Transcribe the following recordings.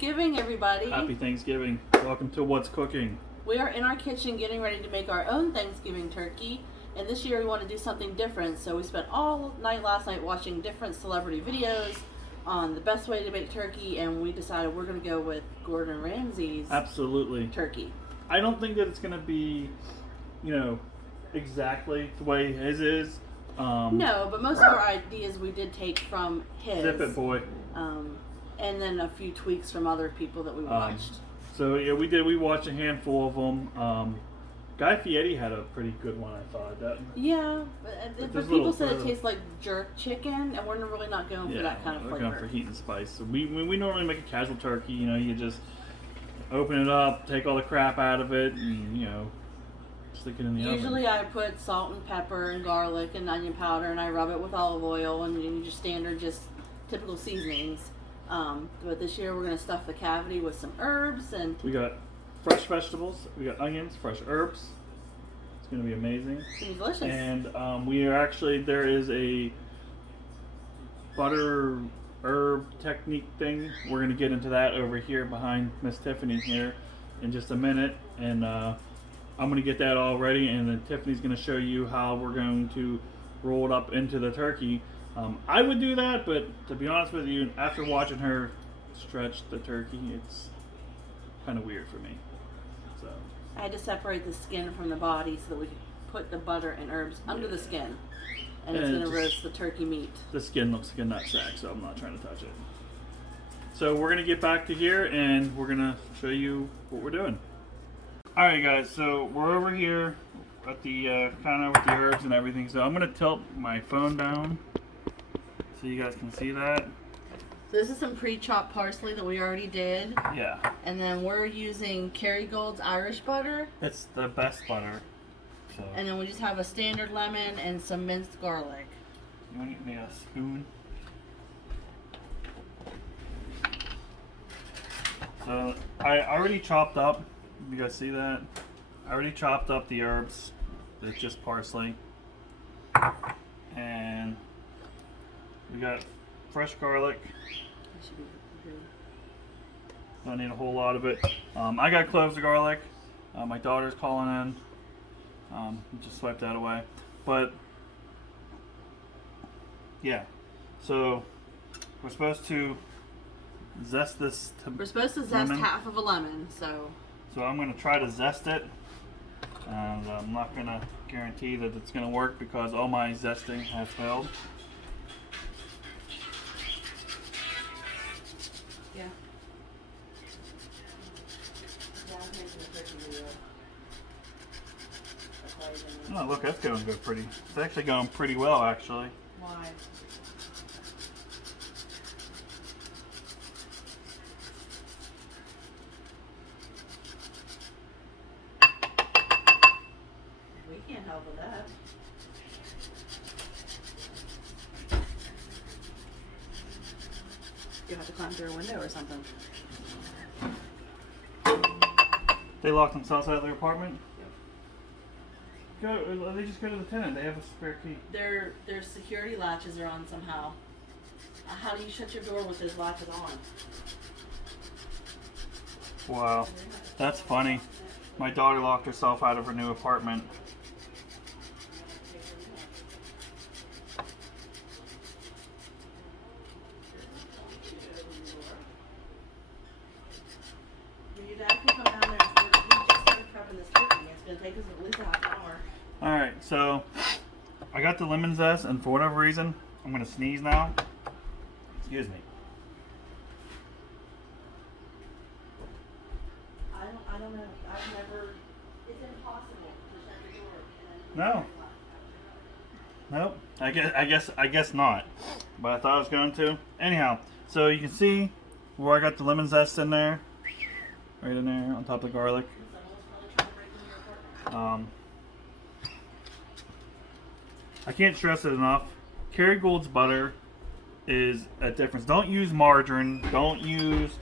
Thanksgiving, everybody. Happy Thanksgiving. Welcome to What's Cooking. We are in our kitchen getting ready to make our own Thanksgiving turkey. And this year we want to do something different. So we spent all night last night watching different celebrity videos on the best way to make turkey. And we decided we're going to go with Gordon Ramsay's Absolutely. turkey. I don't think that it's going to be, exactly the way his is. No, but most of our ideas we did take from his. Zip it, boy. And then a few tweaks from other people that we watched. So yeah, we watched a handful of them. Guy Fieri had a pretty good one, I thought. Yeah, but people said it tastes like jerk chicken, and we're really not going for that kind of flavor. We're going for heat and spice. So we normally make a casual turkey. You just open it up, take all the crap out of it, and stick it in the oven. Usually I put salt and pepper and garlic and onion powder, and I rub it with olive oil and just standard, just typical seasonings. But this year we're going to stuff the cavity with some herbs, and we got fresh vegetables, we got onions, fresh herbs. It's going to be amazing. It's going to be delicious. And we are actually, there is a butter herb technique thing. We're going to get into that over here behind Miss Tiffany here in just a minute. And I'm going to get that all ready, and then Tiffany's going to show you how we're going to roll it up into the turkey. I would do that, but to be honest with you, after watching her stretch the turkey, it's kind of weird for me. So I had to separate the skin from the body so that we could put the butter and herbs under the skin, and it's going to roast the turkey meat. The skin looks like a nutsack, so I'm not trying to touch it. So we're going to get back to here, and we're going to show you what we're doing. All right, guys. So we're over here at the kind of with the herbs and everything. So I'm going to tilt my phone down so you guys can see that. So this is some pre-chopped parsley that we already did. Yeah. And then we're using Kerrygold's Irish butter. It's the best butter. So. And then we just have a standard lemon and some minced garlic. You want to get me a spoon? So I already chopped up. You guys see that? I already chopped up the herbs. It's just parsley. And we got fresh garlic. Don't need a whole lot of it. I got cloves of garlic. My daughter's calling in. Just swipe that away. But yeah, so we're supposed to zest this. We're supposed to zest half of a lemon. So I'm going to try to zest it, and I'm not going to guarantee that it's going to work because all my zesting has failed. Yeah. Oh, look, that's going good pretty. It's actually going pretty well, actually. Why? We can't help with that. You have to climb through a window or something. They locked themselves out of their apartment? They just go to the tenant. They have a spare key. Their security latches are on somehow. How do you shut your door with those latches on? Wow, that's funny. My daughter locked herself out of her new apartment. Your dad can come down there and we just started prepping this turkey. It's going to take us at least a half hour. Alright, so I got the lemon zest, and for whatever reason, I'm going to sneeze now. Excuse me. I don't know. I've never. It's impossible to shut your door. No. Nope. I guess not. But I thought I was going to. Anyhow, so you can see where I got the lemon zest in there. Right in there on top of the garlic. I can't stress it enough. Kerrygold's butter is a difference. Don't use margarine. Don't use,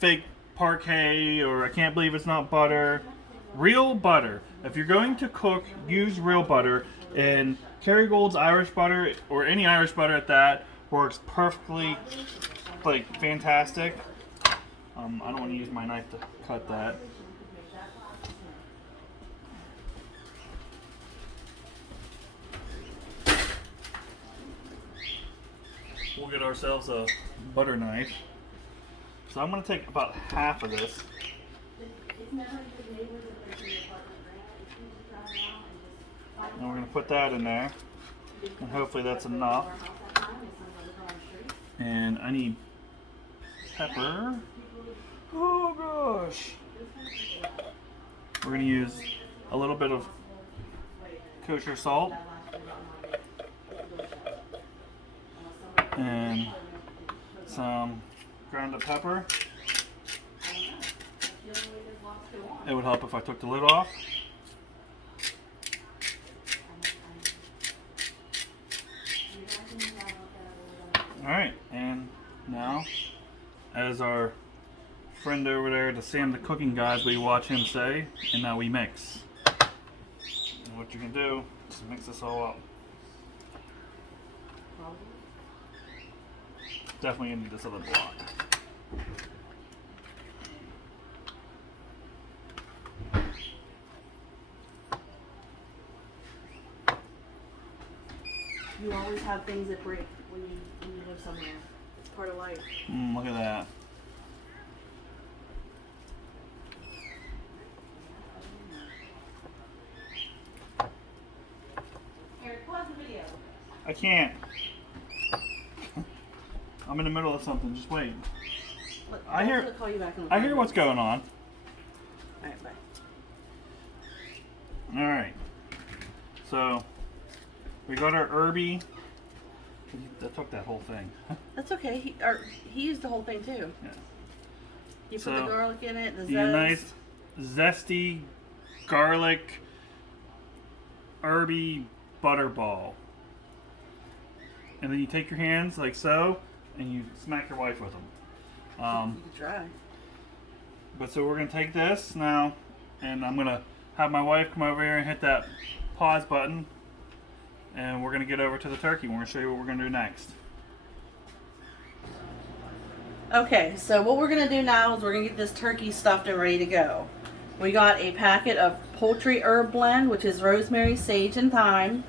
fake Parquet or I can't believe it's not butter. Real butter. If you're going to cook, use real butter. And Kerrygold's Irish butter, or any Irish butter at that, works perfectly, fantastic. I don't want to use my knife to cut that. We'll get ourselves a butter knife. So I'm going to take about half of this. And we're going to put that in there. And hopefully that's enough. And I need pepper. Oh gosh. We're going to use a little bit of kosher salt. And some ground up pepper. It would help if I took the lid off. Alright, and now, as our friend over there, the Sam the Cooking Guys, we watch him say, and now we mix. And what you can do is mix this all up. Definitely gonna need this other block. You always have things that break when you live somewhere. It's part of life. Look at that. Eric, pause the video. I can't. I'm in the middle of something. Just wait. Look, I hear. call you back in I hear what's going on. Alright, bye. All right. So we got our herby. That took that whole thing. That's okay. He used the whole thing too. Yeah. You put the garlic in it, the zest. Nice, zesty garlic herby butterball. And then you take your hands like so, and you smack your wife with them. You can try. But so we're gonna take this now, and I'm gonna have my wife come over here and hit that pause button, and we're gonna get over to the turkey. We're gonna show you what we're gonna do next. Okay, so what we're gonna do now is we're gonna get this turkey stuffed and ready to go. We got a packet of poultry herb blend, which is rosemary, sage, and thyme,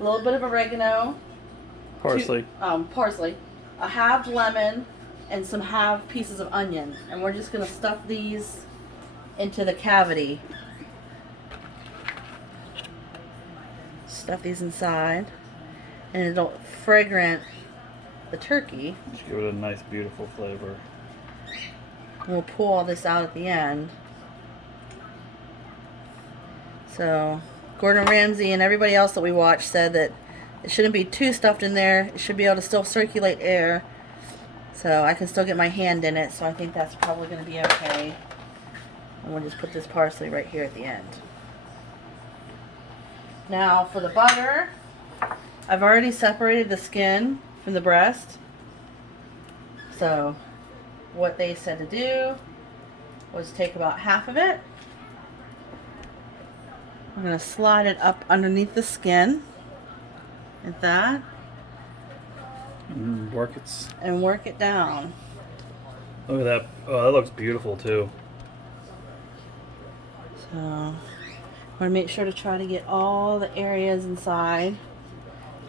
a little bit of oregano, Parsley. parsley, a halved lemon, and some halved pieces of onion. And we're just gonna stuff these into the cavity. Stuff these inside, and it'll fragrant the turkey. Just give it a nice, beautiful flavor. We'll pull all this out at the end. So, Gordon Ramsay and everybody else that we watched said that it shouldn't be too stuffed in there. It should be able to still circulate air. So I can still get my hand in it, so I think that's probably going to be okay. And we'll just put this parsley right here at the end. Now for the butter, I've already separated the skin from the breast. So what they said to do was take about half of it. I'm going to slide it up underneath the skin like that. And work it. And work it down. Look at that. Oh, that looks beautiful too. So I want to make sure to try to get all the areas inside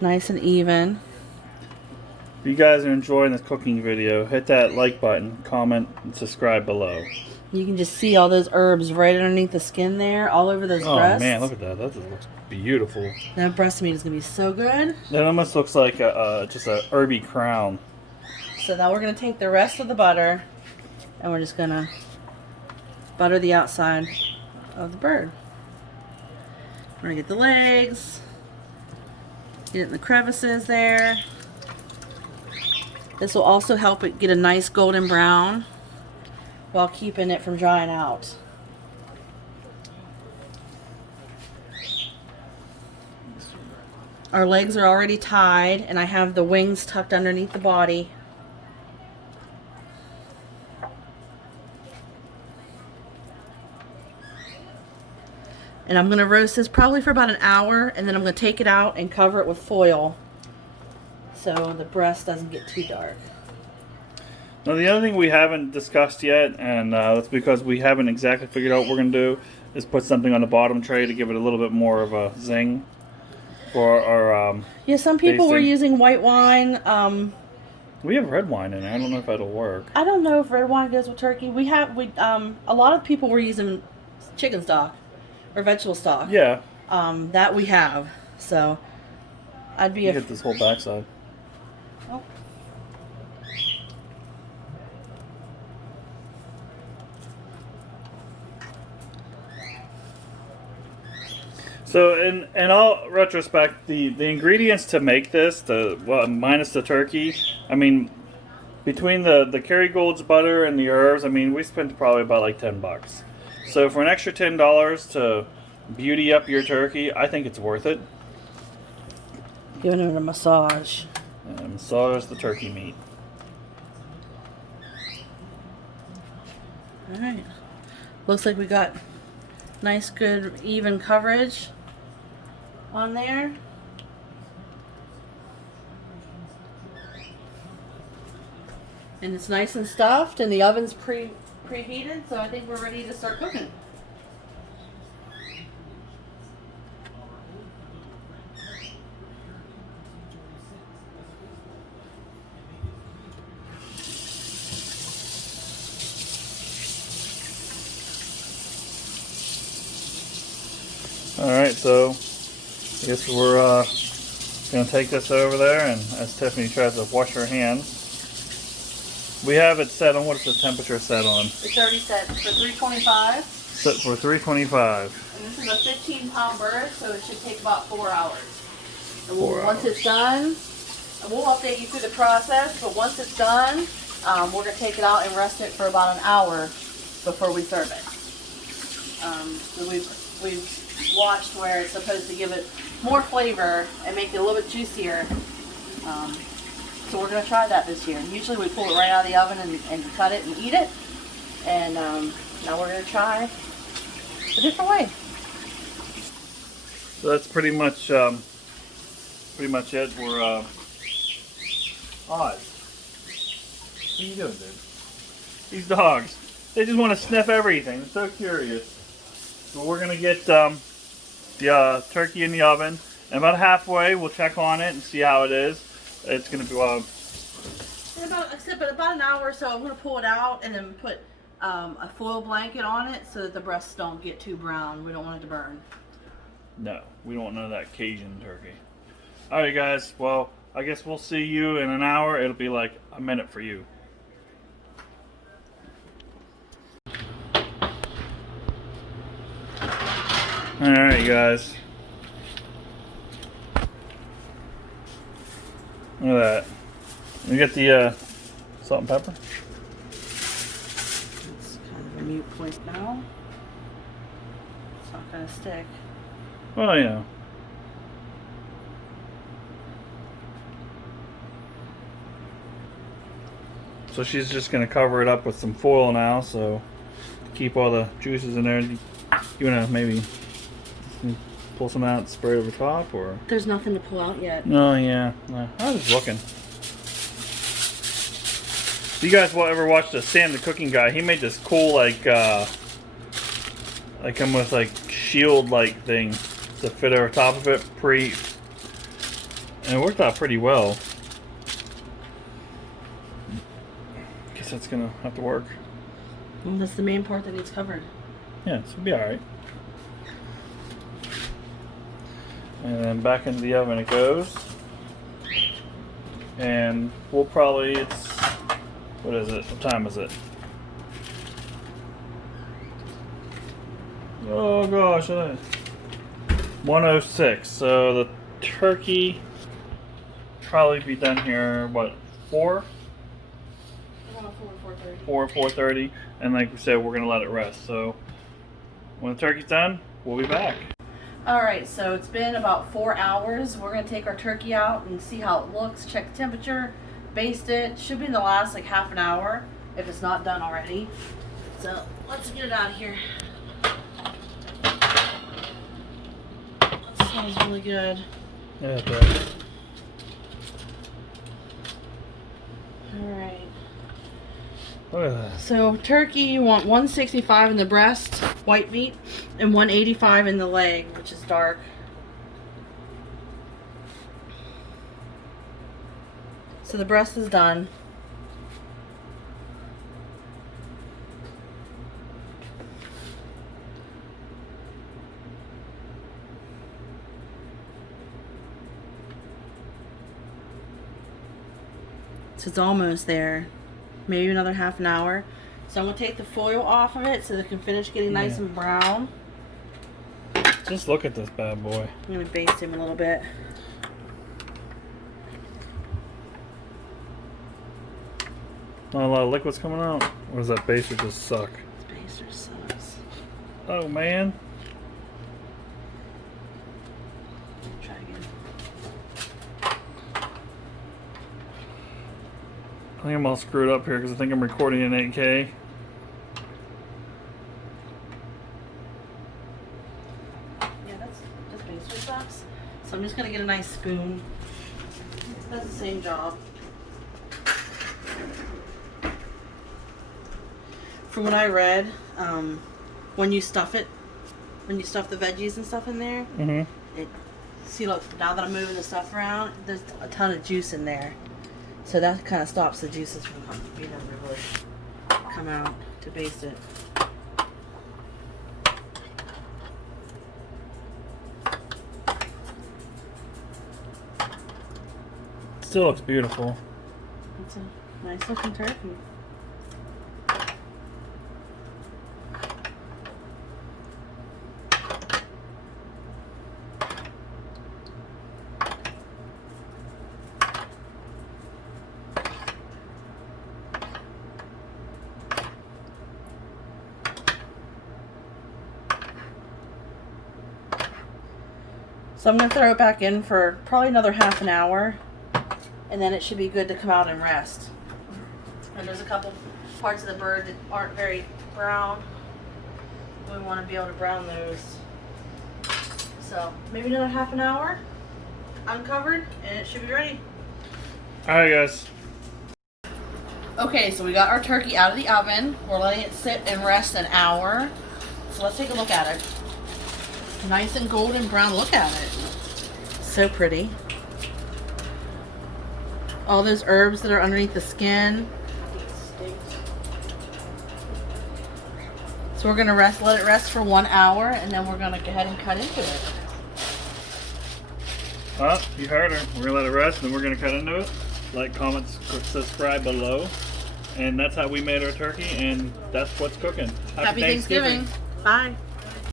nice and even. If you guys are enjoying this cooking video, hit that like button, comment, and subscribe below. You can just see all those herbs right underneath the skin there, all over those breasts. Oh man, look at that. That just looks beautiful. That breast meat is going to be so good. That almost looks like just a herby crown. So now we're going to take the rest of the butter and we're just going to butter the outside of the bird. We're going to get the legs, get it in the crevices there. This will also help it get a nice golden brown while keeping it from drying out. Our legs are already tied, and I have the wings tucked underneath the body. And I'm going to roast this probably for about an hour, and then I'm going to take it out and cover it with foil so the breast doesn't get too dark. Now the other thing we haven't discussed yet, and that's because we haven't exactly figured out what we're going to do, is put something on the bottom tray to give it a little bit more of a zing for our yeah, some people were tasting. using white wine. We have red wine in there. I don't know if that'll work. I don't know if red wine goes with turkey. A lot of people were using chicken stock or vegetable stock. Yeah. That we have. So I'd be You get this whole backside. Oh. So in all retrospect, the ingredients to make this, minus the turkey, I mean, between the Kerrygold's butter and the herbs, I mean, we spent probably about like $10. So for an extra $10 to beauty up your turkey, I think it's worth it. Giving it a massage. And massage the turkey meat. All right. Looks like we got nice, good, even coverage on there. And it's nice and stuffed, and the oven's preheated, so I think we're ready to start cooking. Alright, so I guess we're going to take this over there, and as Tiffany tries to wash her hands, we have it set on, what is the temperature set on? It's already set for 325. Set for 325. And this is a 15-pound bird, so it should take about 4 hours. And once 4 it's done, and we'll update you through the process, but once it's done, we're going to take it out and rest it for about an hour before we serve it. So we've watched where it's supposed to give it more flavor and make it a little bit juicier. So we're going to try that this year. Usually we pull it right out of the oven and cut it and eat it. And now we're going to try a different way. So that's pretty much it. We're Oz. What are you doing, dude? These dogs, they just want to sniff everything. They're so curious. So we're gonna get the turkey in the oven, and about halfway we'll check on it and see how it is. It's gonna be About an hour or so, I'm going to pull it out and then put a foil blanket on it so that the breasts don't get too brown. We don't want it to burn. No, we don't want none of that Cajun turkey. All right, guys. Well, I guess we'll see you in an hour. It'll be like a minute for you. All right, guys. Look at that. We get the salt and pepper. It's kind of a mute point now. It's not going to stick. Oh yeah. So she's just gonna cover it up with some foil now, so to keep all the juices in there. You wanna maybe pull some out and spray it over top, or? There's nothing to pull out yet. No, yeah. No. I was looking. You guys ever watch the Sam the Cooking Guy? He made this cool like almost like shield like thing to fit over top of it and it worked out pretty well. Guess that's gonna have to work. Well, that's the main part that needs covered. Yeah, this will be alright. And then back into the oven it goes. And we'll probably, what is it? What time is it? Oh gosh, 1:06. So the turkey probably be done here, what, 4? 4:30. And like we said, we're going to let it rest. So when the turkey's done, we'll be back. Alright, so it's been about 4 hours. We're going to take our turkey out and see how it looks, check the temperature, baste it. Should be in the last like half an hour if it's not done already. So let's get it out of here. That smells really good. Yeah, it does. Alright. Look at that. So turkey, you want 165 in the breast, white meat, and 185 in the leg, which is dark. So the breast is done. So it's almost there. Maybe another half an hour. So I'm going to take the foil off of it so that it can finish getting nice and brown. Just look at this bad boy. I'm going to baste him a little bit. Not a lot of liquid's coming out. Or does that baster just suck? This baster sucks. Oh man. Try again. I think I'm all screwed up here because I think I'm recording in 8K. Yeah, this baster sucks. So I'm just going to get a nice spoon. It does the same job. From what I read, when you stuff it, when you stuff the veggies and stuff in there, see, look, now that I'm moving the stuff around, there's a ton of juice in there. So that kind of stops the juices from being able to really come out to baste it. Still looks beautiful. It's a nice looking turkey. So I'm going to throw it back in for probably another half an hour, and then it should be good to come out and rest. And there's a couple parts of the bird that aren't very brown. We want to be able to brown those. So maybe another half an hour, uncovered, and it should be ready. Alright guys. Okay, so we got our turkey out of the oven. We're letting it sit and rest an hour. So let's take a look at it. Nice and golden brown. Look at it. So pretty. All those herbs that are underneath the skin. So we're gonna let it rest for 1 hour, and then we're gonna go ahead and cut into it. Well, you heard her. We're gonna let it rest, and then we're gonna cut into it. Like, comment, subscribe below, and that's how we made our turkey, and that's what's cooking. Happy Thanksgiving. Bye.